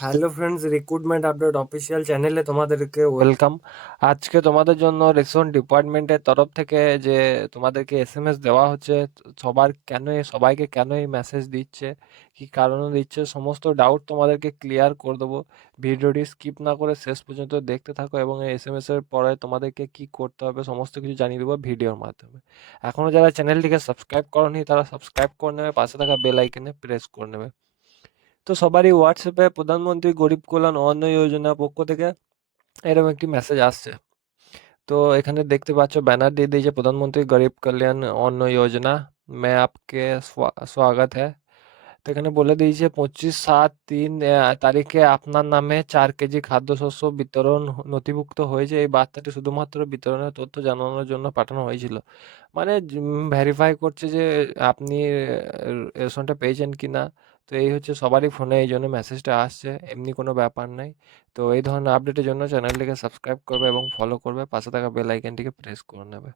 Hello friends recruitment update official চ্যানেলে তোমাদেরকে welcome আজকে তোমাদের জন্য রেশন ডিপার্টমেন্টের তরফ থেকে যে তোমাদেরকে এসএমএস দেওয়া হচ্ছে, সবার কেন সবাইকে কেন এই মেসেজ দিচ্ছে, কি কারণে দিচ্ছে, সমস্ত ডাউট তোমাদেরকে ক্লিয়ার করে দেবো। ভিডিওটি স্কিপ না করে শেষ পর্যন্ত দেখতে থাকো এবং এই এসএমএস এর পরে তোমাদেরকে কি করতে হবে, সমস্ত কিছু জানিয়ে দেবো ভিডিওর মাধ্যমে। এখনও যারা চ্যানেলটিকে সাবস্ক্রাইব করনি, তারা সাবস্ক্রাইব করে নেবে, পাশে থাকা বেল আইকনে প্রেস করে নেবে। তো সবারই হোয়াটসঅ্যাপে প্রধানমন্ত্রী গরিব কল্যাণ অন্ন যোজনা পক্ষ থেকে এরকম একটি মেসেজ আসছে তো এখানে দেখতে পাচ্ছ ব্যানার দিয়ে দিয়েছে প্রধানমন্ত্রী গরিব কল্যাণ অন্ন যোজনা মে আপকে স্বা- স্বাগত है তো এখানে বলে দিয়েছে পঁচিশ সাত তিন তারিখে আপনার নামে চার কেজি খাদ্যশস্য বিতরণ নথিভুক্ত হয়েছে। এই বার্তাটি শুধুমাত্র বিতরণের তথ্য জানানোর জন্য পাঠানো হয়েছিল। মানে ভেরিফাই করছে যে আপনি রেশনটা পেয়েছেন কি না তো এই হচ্ছে সবারই ফোনে, এই জন্য মেসেজটা আসছে। এমনি কোনো ব্যাপার নাই। তো এই ধরনের আপডেটের জন্য চ্যানেলটিকে সাবস্ক্রাইব করবে এবং ফলো করবে। পাশে থাকা বেল আইকনটিকে প্রেস করে নেবে।